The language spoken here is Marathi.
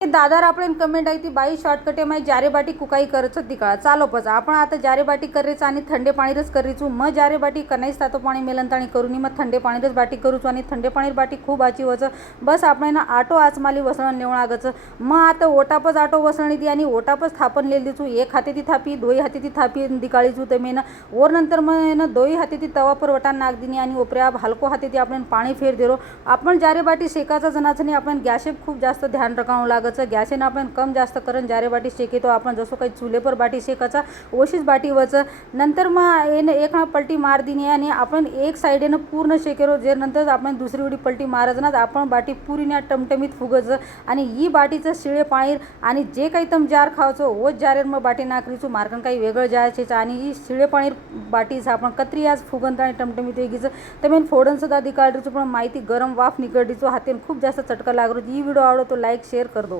દાદાર આપણે કમેન્ટ આવી હતી બાઈ શોર્ટકટેમાં જારે બાટી કુકાઈ કરે છે દીકળા ચાલો પછી आपण आता जारे बाटी करायचं आणि थंडे पाणीरच करायचो मग जारे बाटी कनाई सातो पाणी मेलनताणी करून मग थंडे पाणीरच बाटी करूचो आणि थंडे पाणीर बाटी खूप आची वच बस आपण ना आटो आचमाली वसळण नेवण आगचं मग आता ओटापच आटो वसळणी दी आणि ओटापच थापण लिहिली दिसू एक हाती ती थापी दोई हाती ती थापी दिकाळी चू ते मेन और नंतर मग आहे ना दोई हाती ती तवा पर वटान नाक दिनी आणि ओपऱ्या हलको हाती ती आपण पाणी फेर दिलो आपण जारे बाटी शेकाचा जनाचं नाही आपण गॅशे खूप जास्त ध्यान रखावं लागचं गॅसेनं आपण कम जास्त करून ज्यारे बाटी शेकेतो आपण जसं काही चुले पर बाटी शेकाचा ओशीच बाटी वच नंतर मग येणं एक ना पलटी मार दिनी आणि आपण एक साईडेनं पूर्ण शेकेरो जे नंतर आपण दुसरी उडी पलटी मारत ना आपण बाटी पुरी ना टमटमीत फुगच आणि ही बाटीचं शिळे पाणीर आणि जे काही तम जार खावचो ओच जारेर मग बाटी नाकरीचो मार्कन काही वेगळं जायचे आणि ही शिळे पाणीर बाटीचं आपण कत्री आज फुगंत आणि टमटमीत वेगीचं. तर मी फोडून सुद्धा दिकाळीचो पण माहिती गरम वाफ निकडीचो हातेन खूप जास्त चटका लागलो ही व्हिडिओ आवडतो लाईक शेअर कर दो.